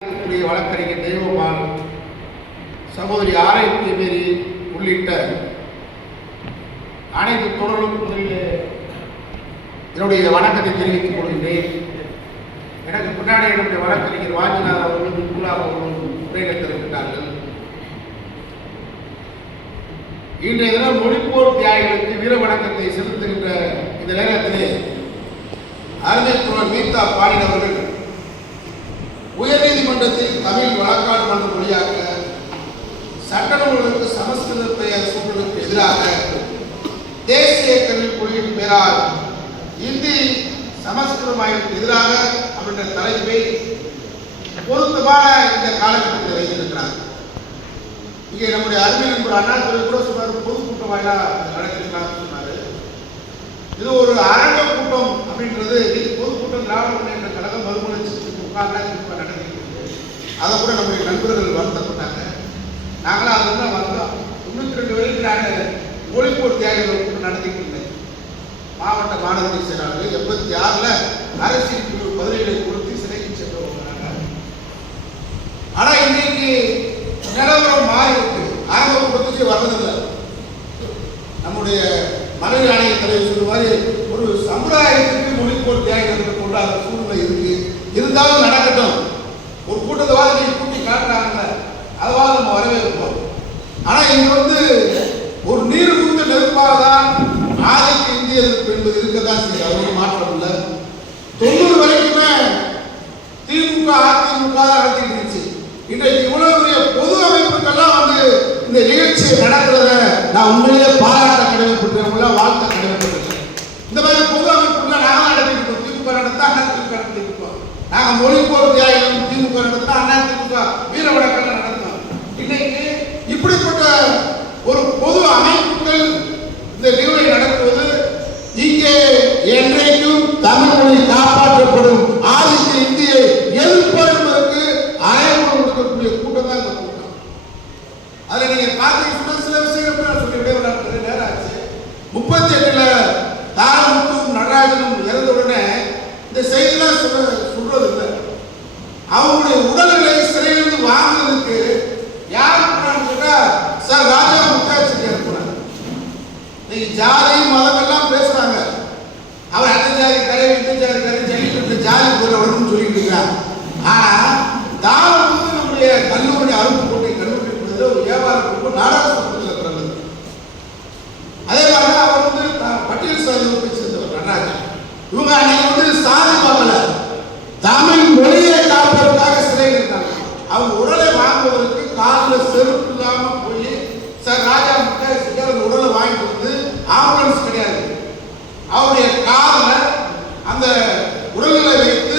வழக்கறிஞர் தெய்வபால், சகோதரி ஆரோக்கிய மேரி உள்ளிட்ட அனைத்து தொடர்களும் முதலில் என்னுடைய வணக்கத்தை தெரிவித்துக் கொள்கின்றேன். எனக்கு பின்னாடி என்னுடைய வழக்கறிஞர் வாஞ்சிநாத் அவர்கள் முக்குலாக அவர்களும் உரையிட்டிருக்கிறார்கள். இன்றைய தினம் மொழிப்போர் தியாகிகளுக்கு வீர வணக்கத்தை செலுத்துகின்ற இந்த நேரத்திலே அறிஞர் மீதா பாலின் அவர்கள் உயர்நீதிமன்றத்தில் தமிழ் வழக்காடு மன்ற மொழியாக்க சட்ட நூல்களுக்கு சமஸ்கிருத பெயர் சூழலுக்கு எதிராக தேசிய கல்விக் கொள்கையின் பெயரால் இந்தி சமஸ்கிருதமாயத்துக்கு எதிராக அப்படின்ற தலைப்பை பொருத்தமான இந்த காலகட்டத்தில் வைத்திருக்கிறார். இங்கே நம்முடைய அறிவியல் நண்பர் அண்ணாதுரை கூட சொன்னார், பொதுக்கூட்டம் வாயிலாக நடத்திருக்கிறார் சொன்னார். இது ஒரு அரங்க கூட்டம் அப்படின்றது இது பொதுக்கூட்டம் திராவிட முன்னேற்ற கழகம் மறுமலர்ச்சி நடந்திருக்கிறது. அதை கூட நம்முடைய நண்பர்கள் வருத்தப்பட்டாங்க. நாங்களும் அதுதான் வந்தோம். 92 வரைக்கும் நாங்கள் மொழிப்போர் தியாகிகள் கூட்டம் நடத்திட்டு இருந்தேன். மாவட்ட மாநகர செயலாளர்கள் 86ல் அரசியல் குழு 17 கொடுத்து சிறைக்கு சென்று வந்தாங்க. ஆனால் இன்னைக்கு நிலவரம் மாறி இருக்கு. ஆரம்ப கூட்டத்துக்கு வர்றதில்லை. நம்முடைய மகளிர் ஆணைய தலைவர் சொல்லுவாரு, ஒரு சமுதாயத்துக்கு மொழிப்போர் தியாகிகள் கொண்டாட சூழ்நிலை இருக்கு, இருந்தாலும் நடக்கட்டும். ஒரு கூட்டத்தை வாங்க கூட்டி காட்டுறாங்கல்ல, அதுவாக நம்ம வரவேற்போம். ஆனா இங்க ஒரு நீர் குந்த நெருப்பாக தான் ஆதிக்க இந்திய எதிர்ப்பு என்பது இருக்கதான் செய்யும். அது ஒரு மாற்றம் இல்லை. 90 வரைக்குமே திமுக அதிமுக நடத்திட்டு இருந்துச்சு. இன்றைக்கு இவ்வளவு பெரிய பொது அமைப்புகள்லாம் இந்த நிகழ்ச்சியை நடக்கிறத நான் உண்மையிலே பாராட்ட கடமைப்பட்டிருக்கேன், வாழ்த்த கடமைப்பட்டிருக்கேன். இந்த மாதிரி பொது அமைப்புகளை நாங்கள் நடத்திருக்கோம். திமுக நடத்தா அண்ணா திமுக நடத்திருக்கோம். நாங்கள் மொழிப்போர் தியாகிகள் திமுக நடத்தினா அண்ணா திமுக வீர வழக்கெல்லாம் நடத்தோம். இன்னைக்கு இப்படிப்பட்ட ஒரு பொது அமைப்புகள் இந்த நிகழ்வை நடத்துவது இங்கே என்றைக்கும் தமிழ் மொழி காப்பாற்றப்படும் ஆதிக்க இந்தியை எதிர்ப்பது என்பதற்கு அனைவரும் கொடுக்கக்கூடிய கூட்டம் தான் இந்த கூட்டம். அதில் நீங்க பார்த்தீங்கன்னா சில விஷயங்கள் சொல்லிவிட நேரம் ஆச்சு. 38ல் தாரமுத்தும் நடராஜனும் இறந்த உடனே இந்த செய்திலாம் சொல்றது இல்லை. அவங்களுடைய உடல்களை சிறையிலிருந்து வாங்குறதுக்கு யார் கேட்டா சார் ராஜா முத்தாட்சி போனாங்க. இன்னைக்கு ஜாதி மதம் எல்லாம் பேசுறாங்க. அவர் அந்த ஜாதி கரை இந்த ஜாதி கரை ஜல்லிக்கட்டு ஜாதி போடணும்னு சொல்லிட்டு இருக்கிறார். ஆனா தாரமுத்து நம்முடைய கல்லூரி அருப்புக்கோட்டை கல்லூரி ஒரு வியாபார குழு நாடாளுமன்றத்தில் இருக்கிறது. அதே மாதிரி அவர் பட்டியல் சாதி வகுப்பை சேர்ந்தவர் நடராஜன். இவங்க அன்னைக்கு சாதி பார்க்கல, தமிழ் மொழியை காப்பதற்காக சிறையில் இருந்தாங்க. அவங்க உடலை வாங்குவதற்கு காலில் செருப்பு இல்லாம போய் சார் ராஜா முட்டாய் அந்த உடலை வாங்கிட்டு வந்து ஆம்புலன்ஸ் கிடையாது, அவருடைய காலில் அந்த உடல்களை வைத்து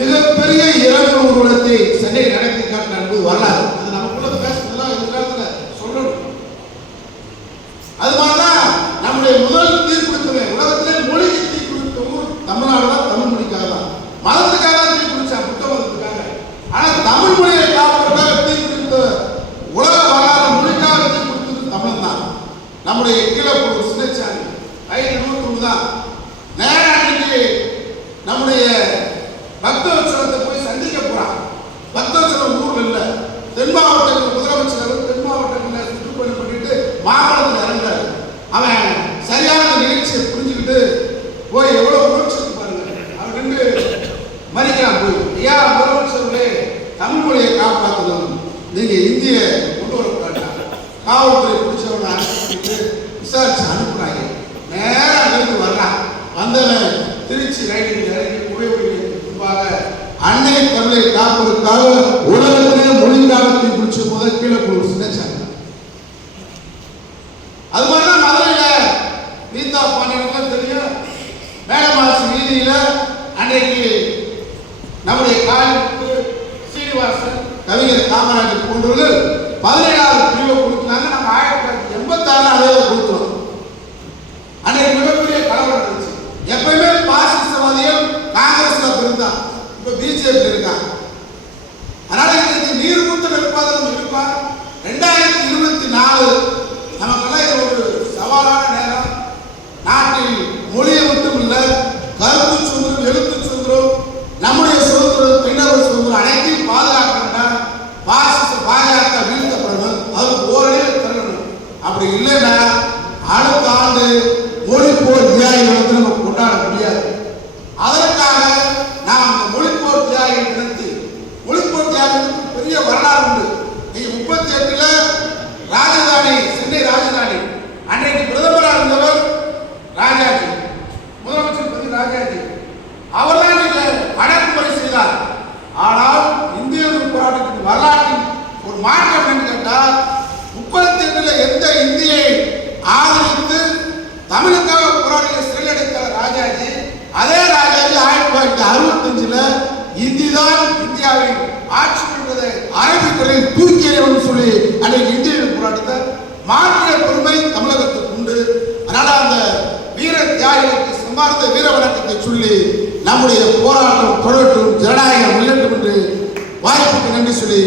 மிகப்பெரிய இறங்கு ஊர்வலத்தை சென்னை நடத்தி காட்டின என்பது வரலாறு. அது நமக்குள்ள பேசுறதுலாம் எதிர்காலத்துல சொல்லணும். அது மாதிரிதான் நம்முடைய முதல் தீர்ப்பிடுத்தவே உலகத்திலே மொழிக்கு தீர்ப்பிடுத்த ஊர் தமிழ்நாடு தான். தமிழ் மொழிக்காக தான், மதத்துக்காக தான் தீர்ப்பிடிச்சா, புத்த மதத்துக்காக. ஆனா தமிழ் மொழியை காப்பதற்காக தீர்ப்பிடித்த உலக வரலாறு மொழிக்காக தீர்ப்பிடித்தது தமிழ் தான். நம்முடைய கீழப்பூர் சின்னச்சாமி 500 தான் நேரடிக்கு நம்முடைய பக்தவச்சலத்தை போய் சந்திக்க போறான். பக்தவச்சலம் ஊர்ல இல்ல, தென் மாவட்டத்தில் முதலமைச்சர் தென் மாவட்டத்தில் சுற்றுப்பயணம் பண்ணிட்டு மாவட்டத்தில் இறங்குறாரு. அவன் சரியான நிகழ்ச்சியை புரிஞ்சுக்கிட்டு போய் எவ்வளவு முயற்சி பாருங்க. அவன் ரெண்டு மறிக்கிறான் போய், ஐயா முதலமைச்சர்களே தமிழ் மொழியை காப்பாற்றணும், நீங்க இந்திய கொண்டு வரக்கூடாது. காவல்துறை பிடிச்சவனை அனுப்பிட்டு விசாரிச்சு அனுப்புறாங்க. நேரம் அங்கிருந்து வர்றான். வந்தவன் திருச்சி ரயிலில் இறங்கி புகைப்படி அன்னை தமிழை காப்பதற்காக உலகத்திலே மொழிக்காக பிடிச்ச முதல் கீழப்பூர் சின்னச்சாமி. அது மாதிரிதான் மதுரையில மீதா பாண்டியனுக்கு தெரியும். மேலமாசி வீதியில அன்னைக்கு நம்முடைய காயமுத்து சீனிவாசன் கவிஞர் காமராஜர் போன்றவர்கள் 17வது பிரிவை கொடுத்தாங்க. நம்ம 1986 அதே கொடுத்தோம். அன்னைக்கு மிகப்பெரிய கலவரம் இருந்துச்சு. எப்பயுமே பாசிசவாதிகள் காங்கிரஸ்ல இருந்தான், இப்ப பிஜேபி இருக்காங்க. அதனால இன்னைக்கு நீர் குத்த நெருப்பாதனம் இருப்பா. 2024 நமக்கெல்லாம் இது ஒரு சவாலான நேரம். நாட்டில் மொழியை மட்டும் இல்ல, கருத்து சுதந்திரம், எழுத்து சுதந்திரம், நம்முடைய சுதந்திரம், பெண்ணவர் சுதந்திரம் அனைத்தையும் பாதுகாக்க ஜனநாயகத்துக்கு பெரிய வரலாறு உண்டு. நீங்க 38ல ராஜதானி, சென்னை ராஜதானி, அன்றைக்கு பிரதமராக இருந்தவர் ராஜாஜி, முதலமைச்சர் ராஜாஜி, அவர்தான் நீங்க அடக்குமுறை செய்தார். ஆனால் இந்திய போராட்டத்தின் வரலாற்றின் ஒரு மாற்றம் என்று கேட்டால் 38ல எந்த இந்தியை ஆதரித்து தமிழுக்காக போராடிய சிறையடைத்த ராஜாஜி, அதே ராஜாஜி 1965ல இந்தி தான் இந்தியாவின் ஆட்சி என்பதை அரபிக்கடலில் தூக்கி எறியணும்னு சொல்லி அன்றைக்கு இந்திய போராட்டத்தை மாற்றிய பெருமை தமிழகத்துக்கு உண்டு. அதனால அந்த வீர தியாகிகளுக்கு சம்பார்த்த வீர வணக்கத்தை சொல்லி நம்முடைய போராட்டம் தொடரட்டும், ஜனநாயகம் வெல்லட்டும் என்று வாய்ப்புக்கு நன்றி சொல்லி